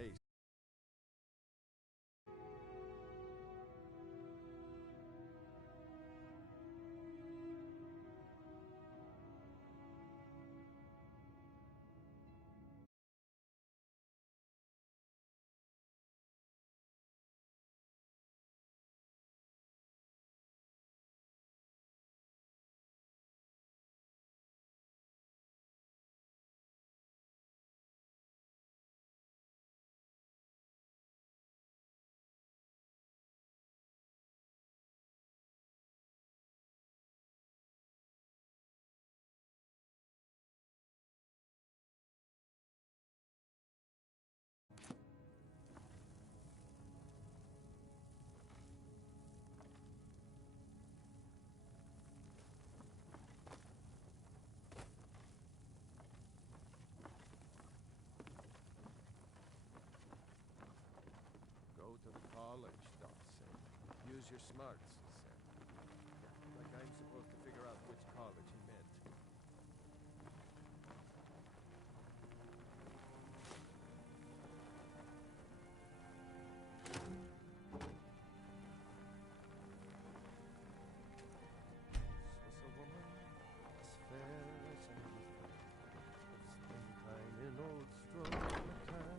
face. Go to college, Doc said. Use your smarts, he said. Like I'm supposed to figure out which college he meant. This was a woman as fair as anything, springtime in old Stroke town.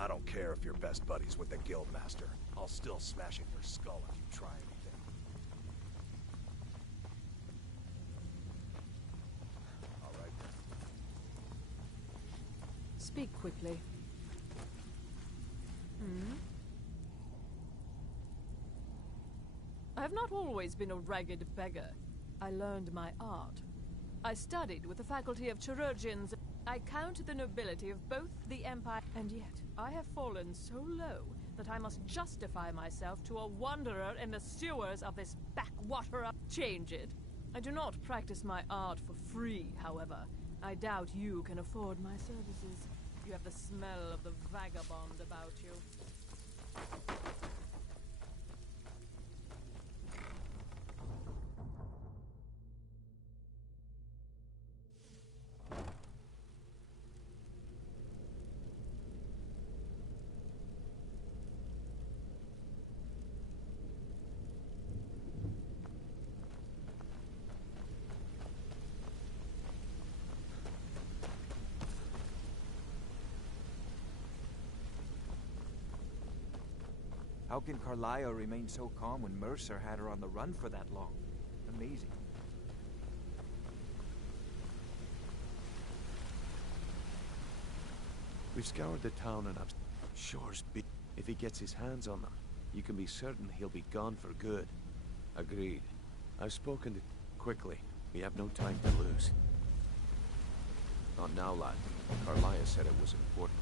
I don't care if you're best buddies with the Guildmaster. I'll still smash in your skull if you try anything. All right then. Speak quickly. I have not always been a ragged beggar. I learned my art. I studied with the faculty of chirurgeons. I count the nobility of both the Empire, and yet I have fallen so low that I must justify myself to a wanderer in the sewers of this backwater. Change it. I do not practice my art for free, however. I doubt you can afford my services. You have the smell of the vagabond about you. How can Carlisle remain so calm when Mercer had her on the run for that long? Amazing. We've scoured the town and have Shore's be. If he gets his hands on them, you can be certain he'll be gone for good. Agreed. I've spoken to quickly. We have no time to lose. Not now, lad. Carlisle said it was important.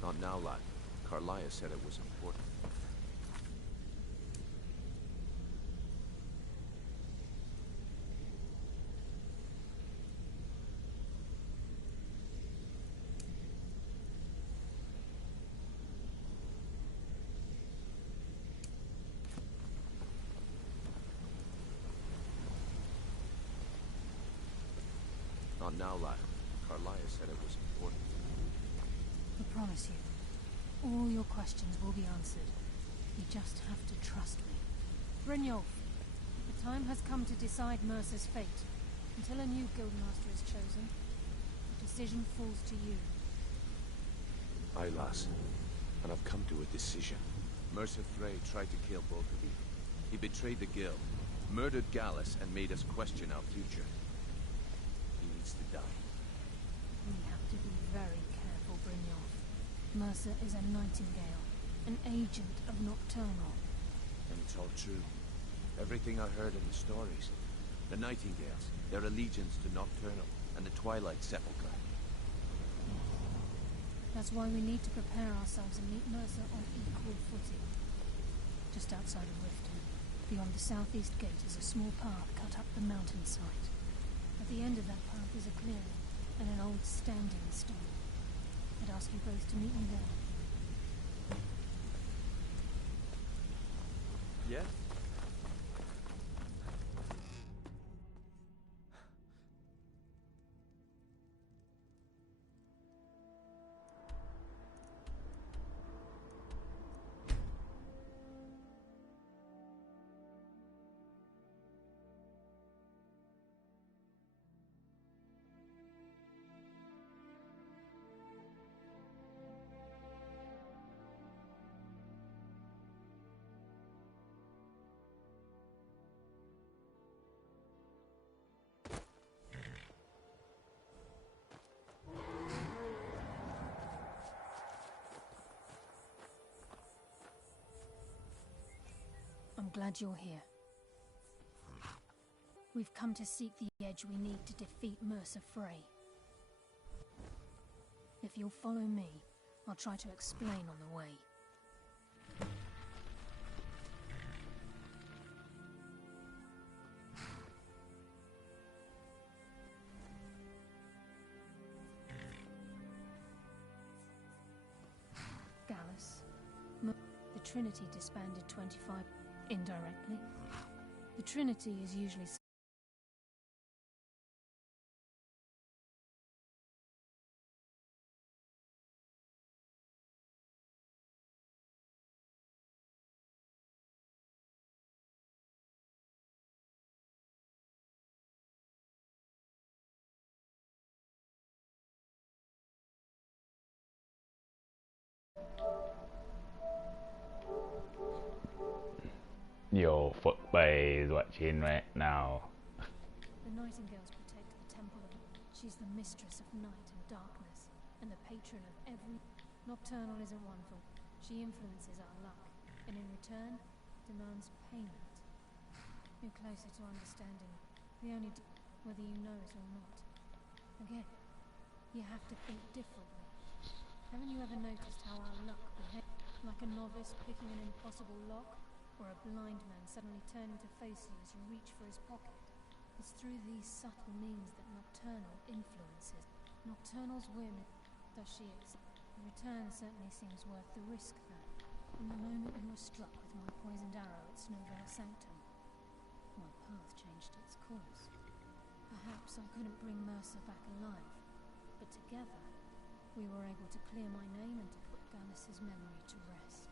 Not now, lad. Carlisle said it was important. Not now, lad. Carlisle said it was important. I promise you, all your questions will be answered. You just have to trust me. Brynjolf, the time has come to decide Mercer's fate. Until a new guildmaster is chosen, the decision falls to you. Aye, lass. And I've come to a decision. Mercer Frey tried to kill both of you. He betrayed the guild, murdered Gallus, and made us question our future. He needs to die. We have to be very careful, Brynjolf. Mercer is a nightingale, an agent of Nocturnal. And it's all true. Everything I heard in the stories. The Nightingales, their allegiance to Nocturnal, and the Twilight Sepulchre. That's why we need to prepare ourselves and meet Mercer on equal footing. Just outside of Riften, beyond the southeast gate, is a small path cut up the mountainside. At the end of that path is a clearing and an old standing stone. I'd ask you both to meet me there. glad you're here. We've come to seek the edge we need to defeat Mercer Frey. If you'll follow me, I'll try to explain on the way. Gallus. The Trinity disbanded 25 indirectly. The Trinity is usually Your footways watching right now. The Nightingales protect the Temple of... She's the mistress of night and darkness, and the patron of every... Nocturnal isn't one for... She influences our luck, and in return, demands payment. You're closer to understanding. The only... whether you know it or not. Again, you have to think differently. Haven't you ever noticed how our luck behaves? Like a novice picking an impossible lock? Or a blind man suddenly turning to face you as you reach for his pocket. It's through these subtle means that Nocturnal influences. Nocturnal's whim, does she accept? The return certainly seems worth the risk, though. From the moment you were struck with my poisoned arrow at Snowvale Sanctum, my path changed its course. Perhaps I couldn't bring Mercer back alive, but together, we were able to clear my name and to put Gallus's memory to rest.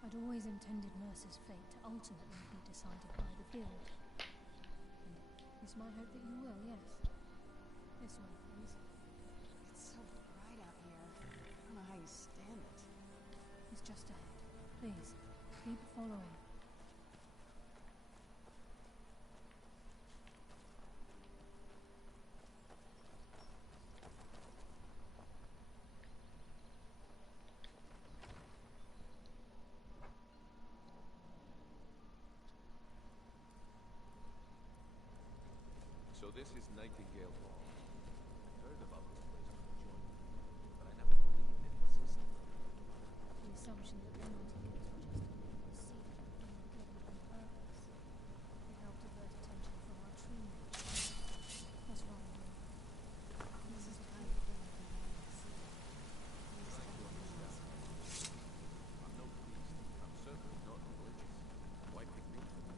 I'd always intended Mercer's fate to ultimately be decided by the Guild. And it's my hope that you will, yes. This way, please. It's so bright out here. I don't know how you stand it. It's just ahead. Please, keep following. So this is Nightingale Hall. I heard about this place when I joined you, but I never believed it existed. The assumption that the Nightingales were just secret and were given on purpose. It helped divert attention from our true nature. What's wrong with you? This is the kind of thing that can make us see. I'm no priest. I'm certainly not religious. Why pick me for this?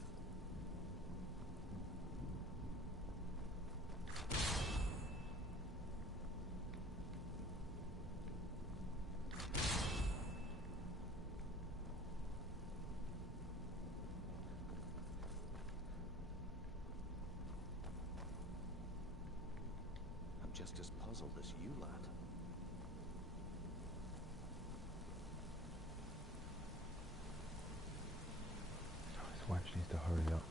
I'm just as puzzled as you, lad. This wench needs to hurry up.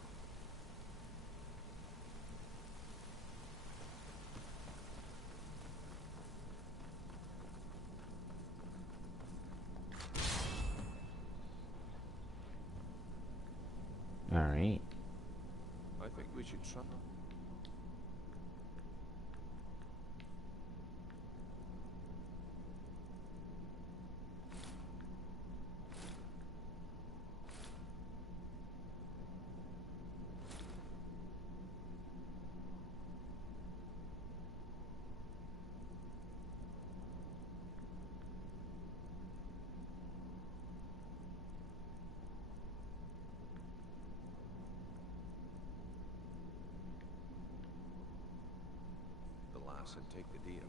Alright. I think we should try. The lass and take the deal.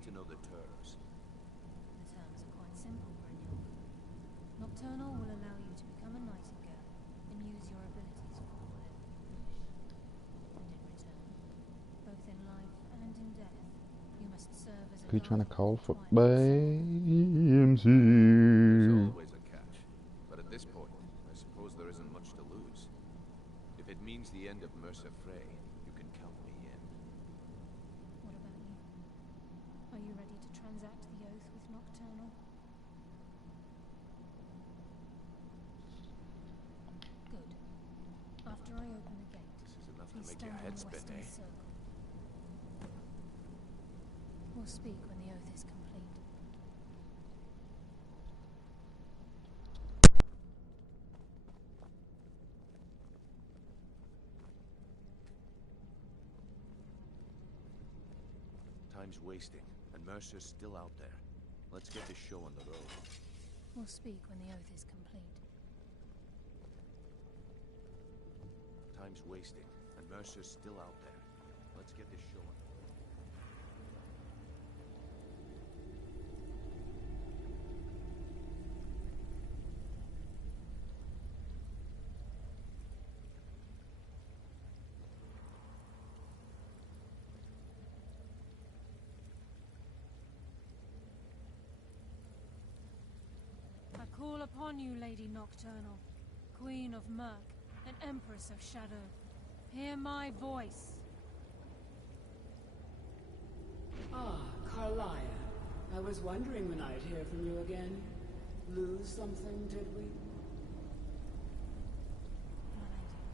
need to know the terms. The terms are quite simple, Brynjolf. Nocturnal will allow you to become a nightingale and use your abilities for whatever you wish. And in return, both in life and in death, you must serve as a Who are you trying to call for? There's BMC. always a catch. But at this point, I suppose there isn't much to lose. If it means the end of Mercer Frey, you can count me in. What about you? Are you ready to transact the oath with Nocturnal? Good. After I open the gate, This is enough to please make stand your in head the spin, western eh? circle. We'll speak when the oath is complete. Time's wasting, and Mercer's still out there. Let's get this show on the road. We'll speak when the oath is complete. Time's wasting, and Mercer's still out there. Let's get this show on the road. I call upon you, Lady Nocturnal, Queen of Murk and Empress of Shadow. Hear my voice. Ah, Carlia. I was wondering when I'd hear from you again. Lose something, did we? My lady,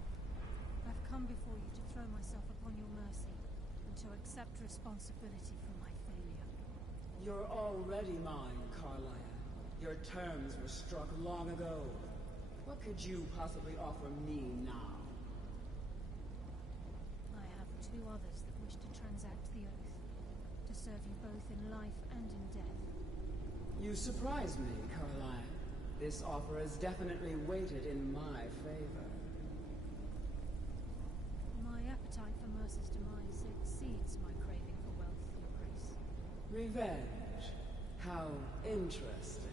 I've come before you to throw myself upon your mercy and to accept responsibility for my failure. You're already mine, Carlia. Your terms were struck long ago. What could you possibly offer me now? I have two others that wish to transact the oath, to serve you both in life and in death. You surprise me, Carlia. This offer is definitely weighted in my favor. My appetite for Mercer's demise exceeds my craving for wealth, Your Grace. Revenge. How interesting.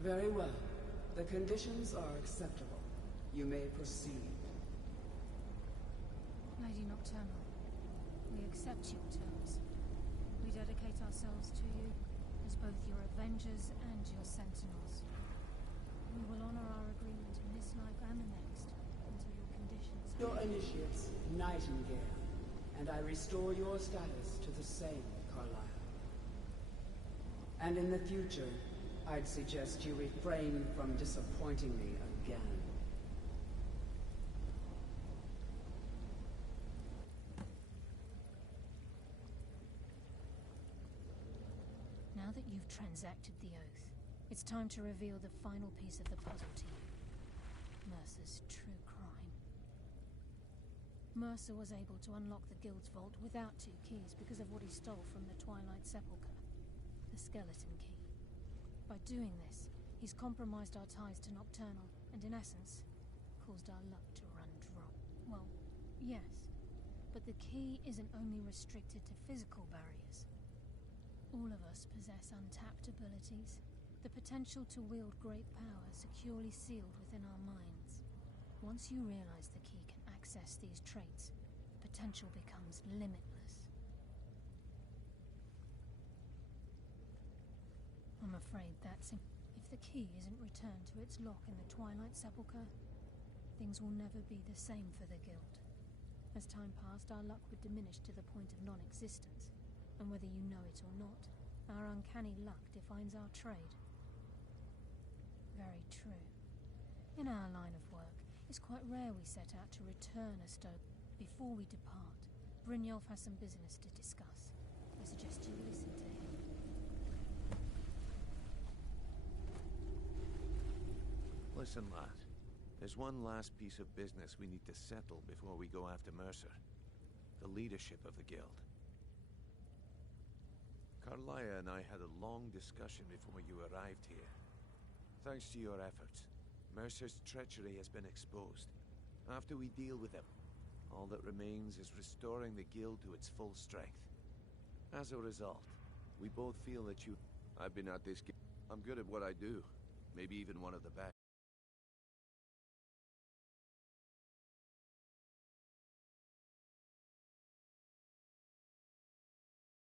Very well. The conditions are acceptable. You may proceed. Lady Nocturnal, we accept your terms. We dedicate ourselves to you as both your avengers and your sentinels. We will honor our agreement in this life and the next until your conditions... Your initiates, Nightingale, and I restore your status to the same, Carlisle. And in the future, I'd suggest you refrain from disappointing me again. Now that you've transacted the oath, it's time to reveal the final piece of the puzzle to you. Mercer's true crime. Mercer was able to unlock the Guild's vault without 2 keys because of what he stole from the Twilight Sepulchre, the skeleton key. By doing this, he's compromised our ties to Nocturnal, and in essence, caused our luck to run dry. Well, yes, but the key isn't only restricted to physical barriers. All of us possess untapped abilities, the potential to wield great power securely sealed within our minds. Once you realize the key can access these traits, potential becomes limitless. I'm afraid that's it. If the key isn't returned to its lock in the Twilight Sepulchre, things will never be the same for the Guild. As time passed, our luck would diminish to the point of non-existence, and whether you know it or not, our uncanny luck defines our trade. Very true. In our line of work, it's quite rare we set out to return a stone. Before we depart, Brynjolf has some business to discuss. I suggest you listen to him. Listen, lad. There's one last piece of business we need to settle before we go after Mercer. The leadership of the Guild. Carlia and I had a long discussion before you arrived here. Thanks to your efforts, Mercer's treachery has been exposed. After we deal with him, all that remains is restoring the Guild to its full strength. As a result, we both feel that you... I've been at this game. I'm good at what I do. Maybe even one of the best.